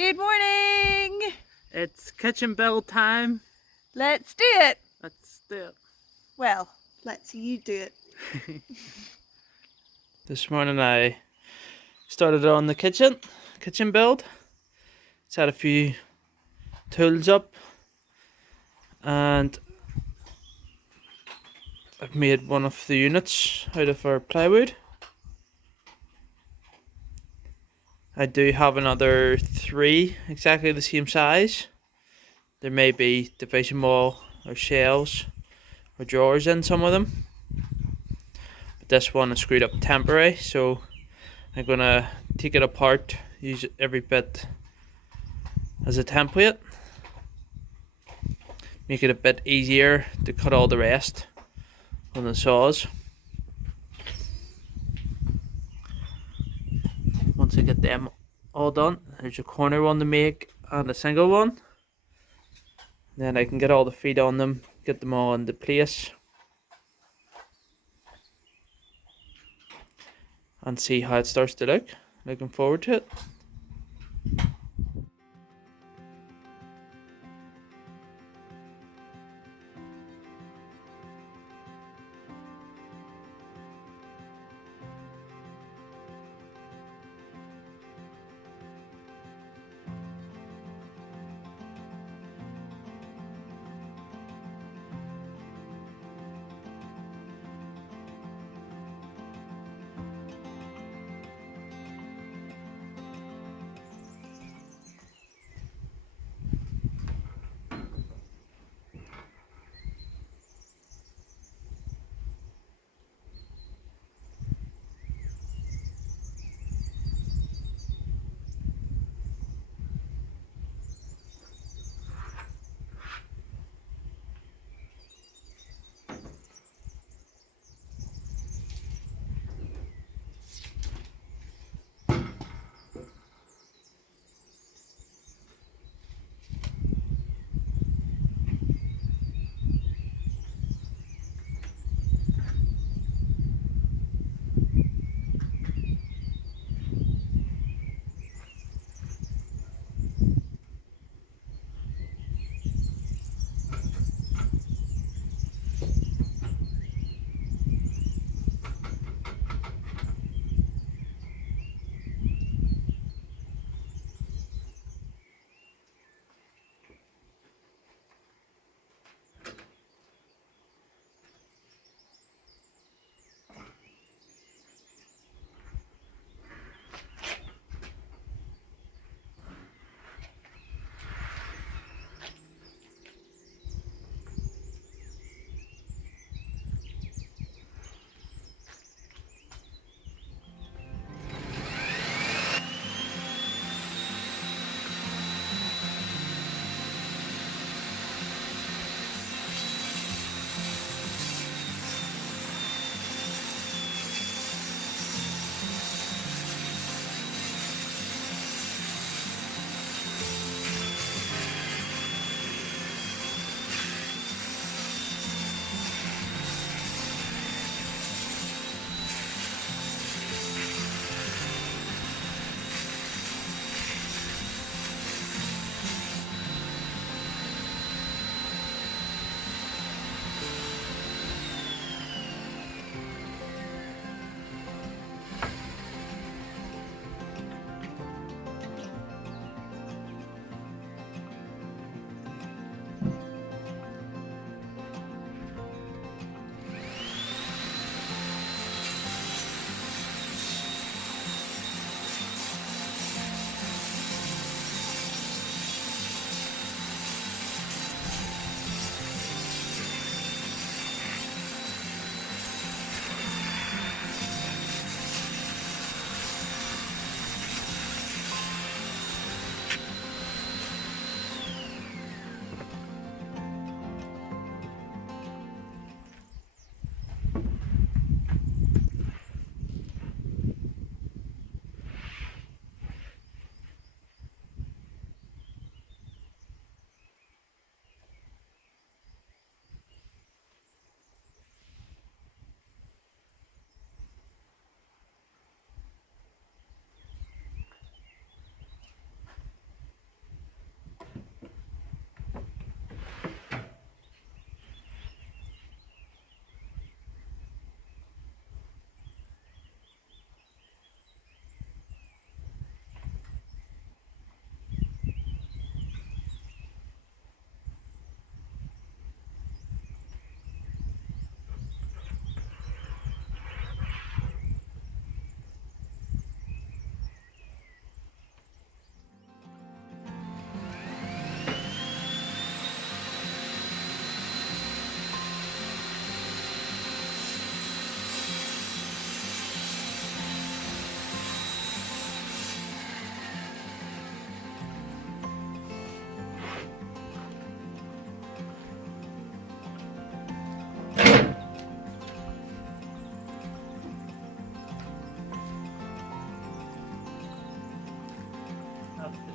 Good morning! It's kitchen build time. Let's do it! Let's do it. Well, let's you do it. This morning I started on the kitchen build. It's had a few tools up and I've made one of the units out of our plywood. I do have another 3 exactly the same size. There may be division wall or shelves or drawers in some of them. But this one is screwed up temporary, so I'm gonna take it apart, use every bit as a template, make it a bit easier to cut all the rest on the saws. Once I get them all done, there's a corner one to make and a single one. Then I can get all the feet on them, get them all into place, and see how it starts to look. Looking forward to it.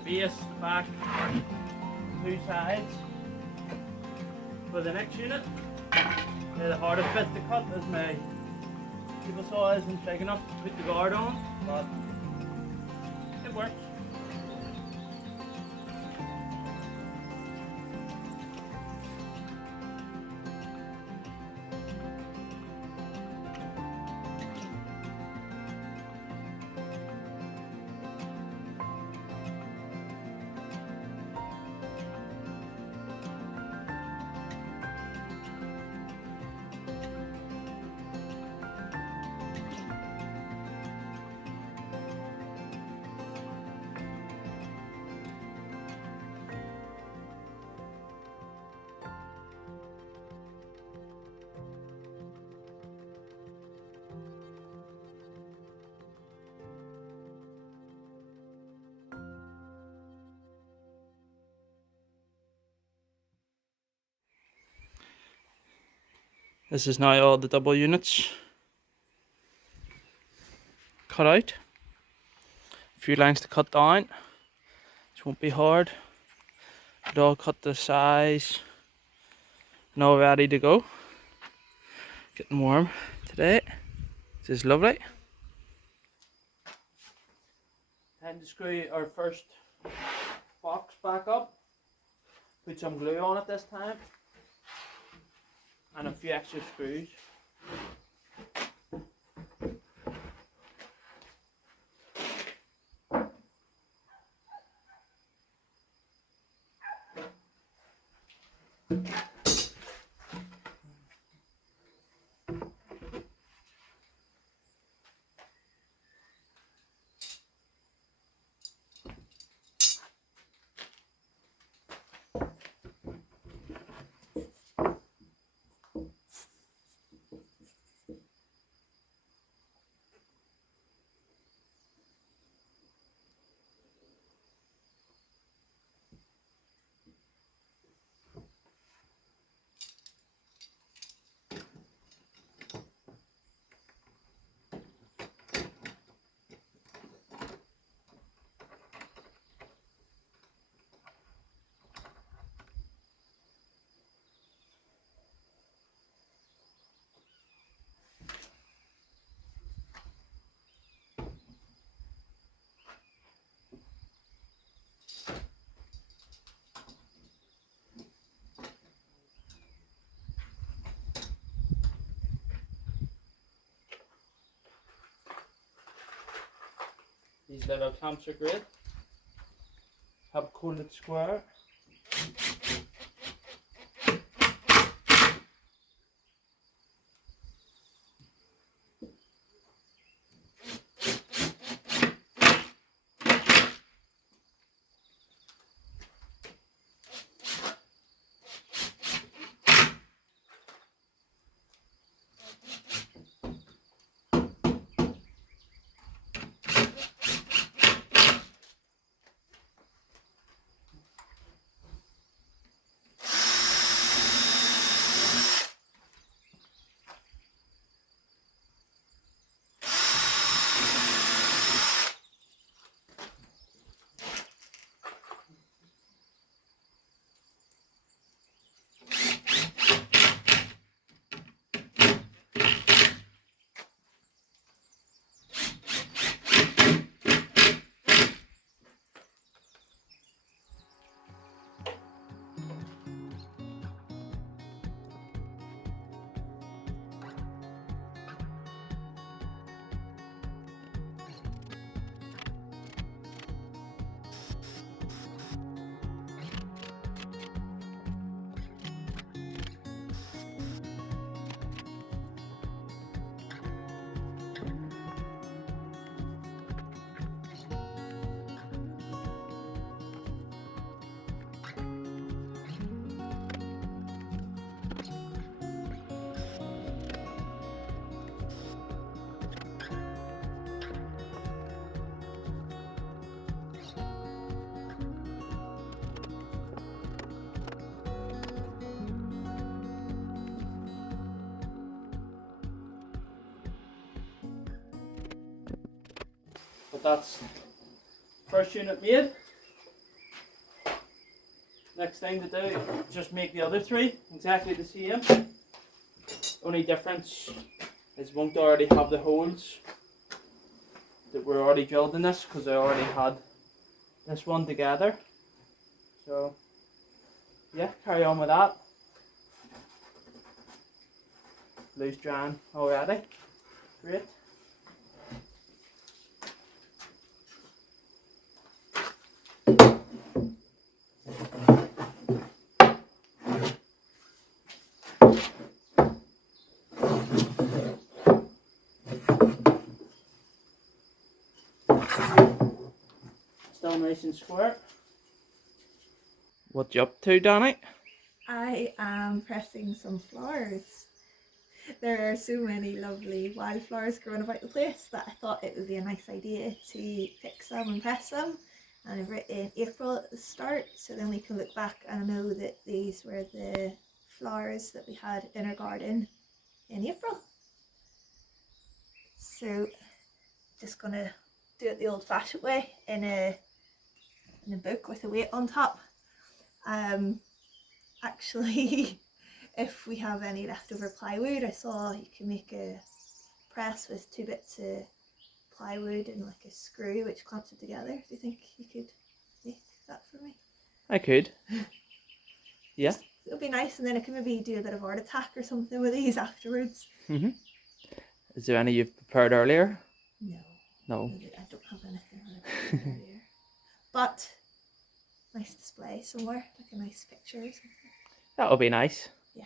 base, the back, two sides. For the next unit, the hardest bit to cut is my table saw isn't big enough to put the guard on, but it works. This is now all the double units cut out. A few lengths to cut down. This won't be hard. It all cut to size and all ready to go. Getting warm today. This is lovely. Time to screw our first box back up. Put some glue on it this time. And a few extra screws. These little clamps are great. Have coated square. But that's first unit made. next thing to do, just make the other three exactly the same. Only difference is won't already have the holes that were already drilled in this, because I already had this one together. So yeah, carry on with that. Loose drying already. Great. Still nice and square. What you up to, Dani? I am pressing some flowers. There are so many lovely wildflowers growing about the place that I thought it would be a nice idea to pick some and press them. And I've written April at the start, so then we can look back and know that these were the flowers that we had in our garden in April. So just gonna do it the old-fashioned way in a book with a weight on top. Actually, if we have any leftover plywood, I saw you can make a press with 2 bits of plywood and like a screw which clamps it together. Do you think you could make that for me? I could. Yeah. It'll be nice, and then I can maybe do a bit of art attack or something with these afterwards. Is there any you've prepared earlier? No. No. I don't have anything earlier. But nice display somewhere, like a nice picture or something. That'll be nice. Yeah.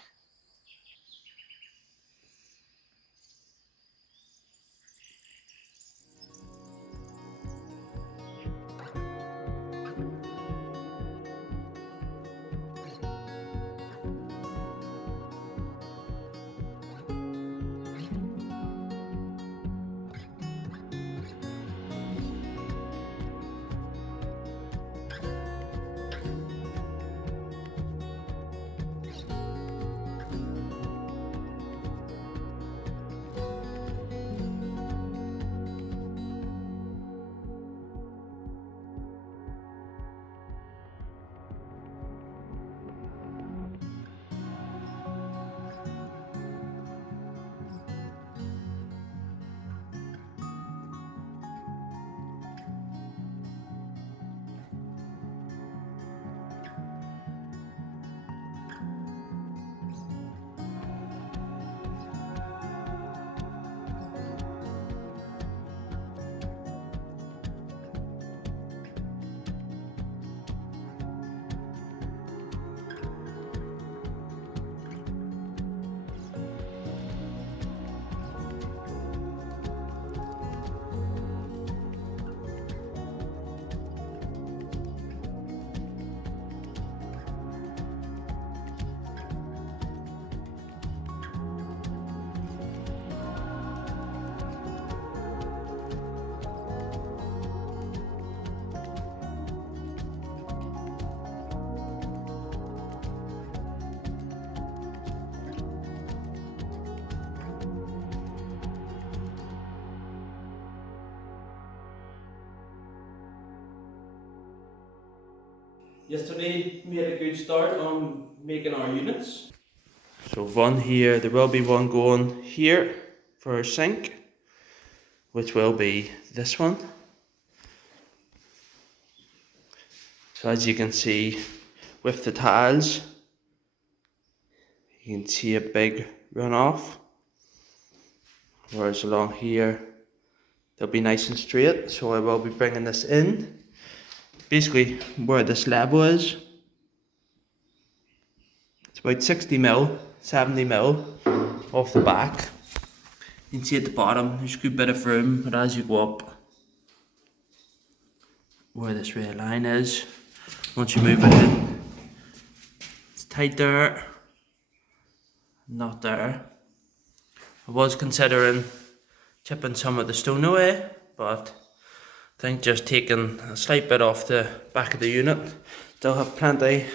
Yesterday we had a good start on making our units. So one here, there will be one going here for our sink, which will be this one. So as you can see with the tiles, you can see a big runoff. Whereas along here, they'll be nice and straight. So I will be bringing this in. Basically where this level is, it's about 60mm, 70mm off the back. You can see at the bottom there's a good bit of room, but as you go up where this red line is, once you move it in, it's tight there, not there. I was considering chipping some of the stone away, but I think just taking a slight bit off the back of the unit. Still have plenty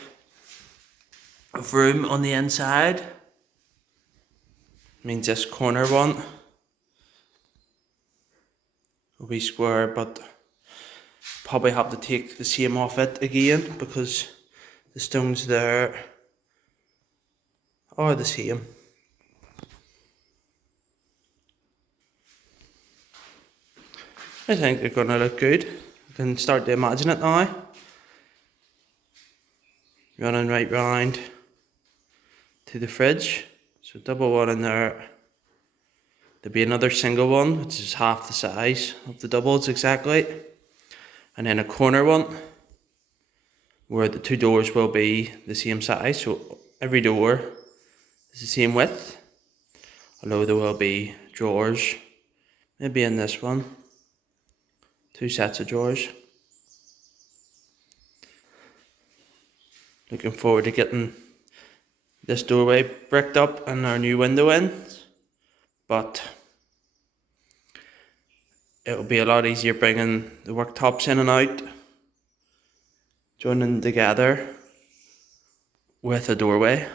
of room on the inside. Means this corner one will be square, but probably have to take the same off it again because The stones there are the same. I think they're going to look good. You can start to imagine it now. Running right round to the fridge. So double one in there. There'll be another single one, which is half the size of the doubles exactly. And then a corner one, where the two doors will be the same size. So every door is the same width. Although there will be drawers, maybe in this one. 2 sets of drawers. Looking forward to getting this doorway bricked up and our new window in. But it'll be a lot easier bringing the worktops in and out, joining together with a doorway.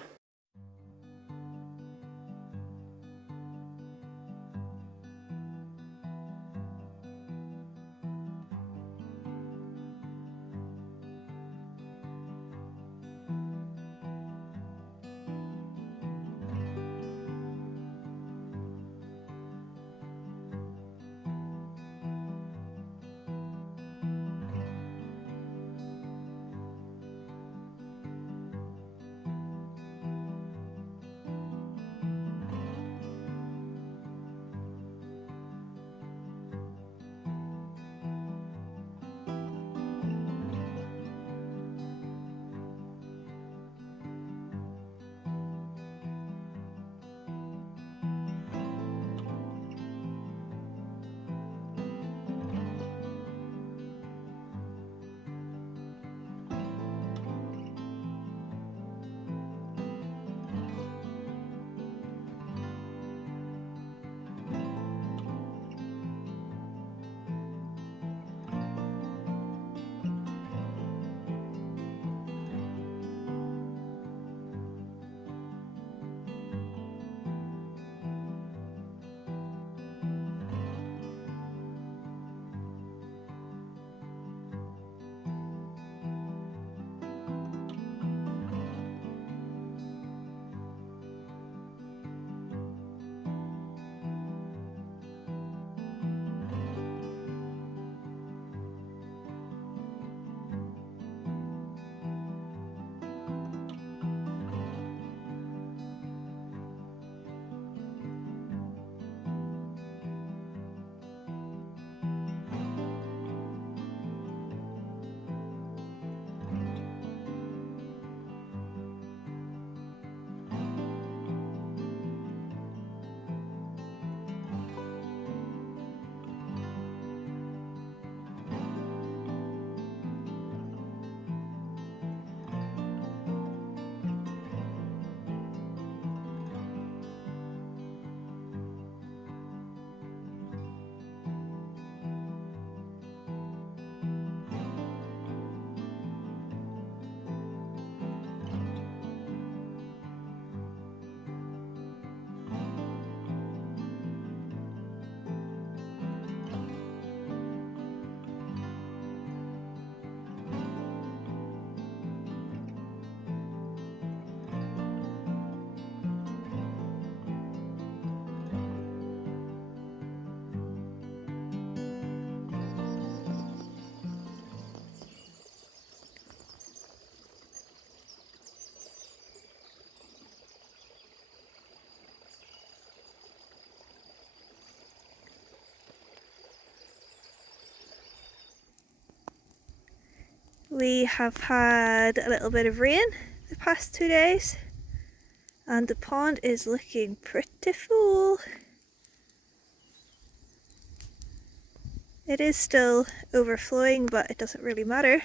We have had a little bit of rain the past 2 days and the pond is looking pretty full. It is still overflowing, but it doesn't really matter.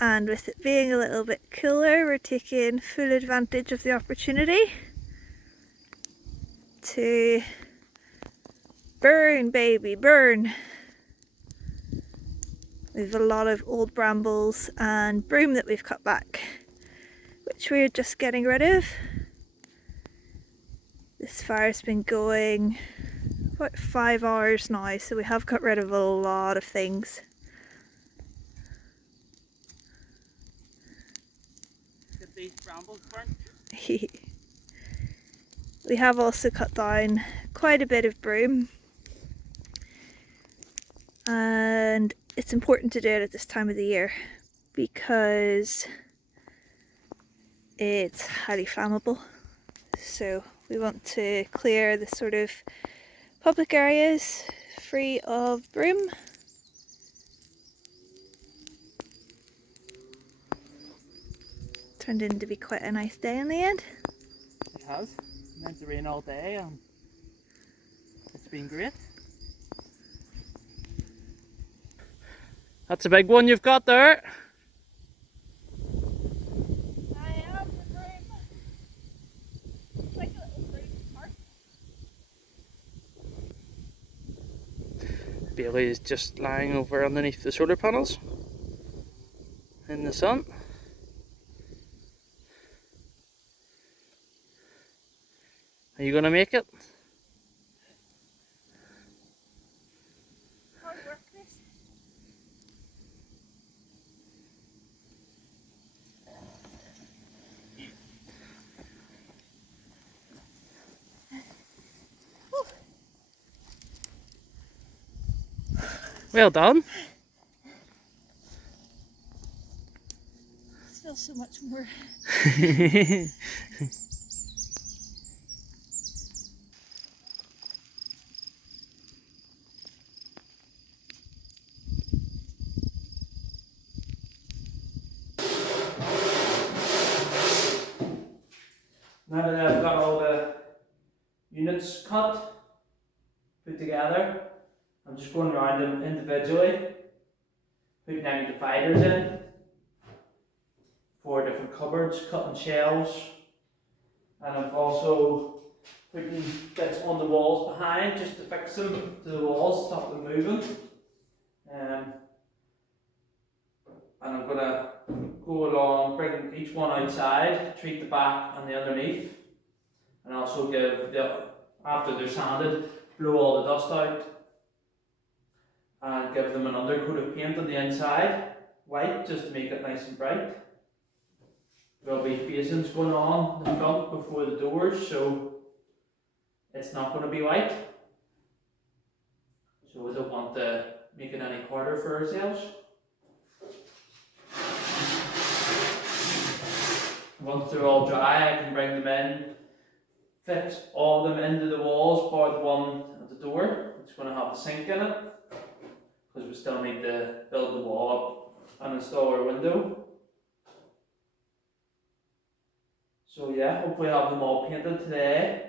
And with it being a little bit cooler, we're taking full advantage of the opportunity to burn, baby, burn. We've a lot of old brambles and broom that we've cut back, which we're just getting rid of. This fire's been going about 5 hours now, so we have got rid of a lot of things. Get these brambles burnt. We have also cut down quite a bit of broom, and it's important to do it at this time of the year because it's highly flammable. So we want to clear the sort of public areas free of broom. Turned in to be quite a nice day in the end. It has. It's meant to rain all day and it's been great. That's a big one you've got there. I am the broom. It's like a little broom cart. Bailey is just lying over underneath the solar panels in the sun. Are you gonna make it? Hard work, this. Well done. Still so much more. Now that I've got all the units cut, put together, I'm just going around them individually, putting any dividers in, 4 different cupboards, cutting shelves, and I'm also putting bits on the walls behind just to fix them to the walls, stop them moving. And I'm going to go along, bring each one outside, treat the back and the underneath, and also give the, after they're sanded, blow all the dust out and give them an undercoat of paint on the inside, white, just to make it nice and bright. There'll be facings going on in the front before the doors, so it's not going to be white. So we don't want to make it any harder for ourselves. Once they're all dry, I can bring them in, fit all of them into the walls, bar the one at the door. It's going to have the sink in it, because we still need to build the wall up and install our window. So yeah, hopefully have them all painted today.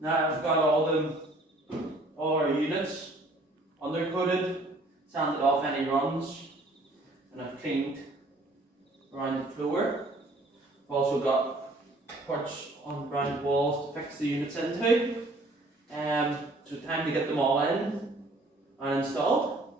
Now I've got all our units undercoated, sanded off any runs, and I've cleaned around the floor. I've also got parts on around the walls to fix the units into. So time to get them all in and installed.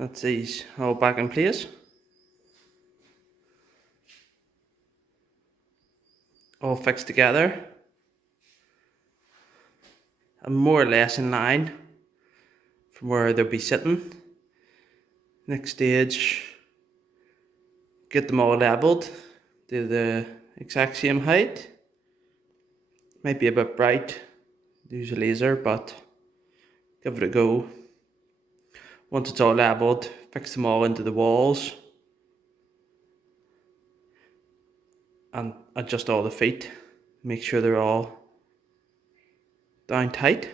That's these all back in place. All fixed together. And more or less in line from where they'll be sitting. Next stage, get them all leveled to the exact same height. Might be a bit bright, use a laser, but give it a go. Once it's all leveled, fix them all into the walls and adjust all the feet. Make sure they're all down tight.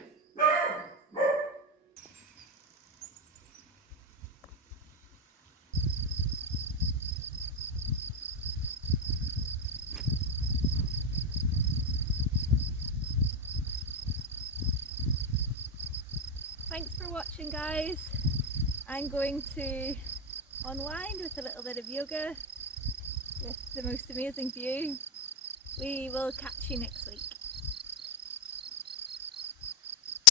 Thanks for watching, guys. I'm going to unwind with a little bit of yoga with the most amazing view. We will catch you next week.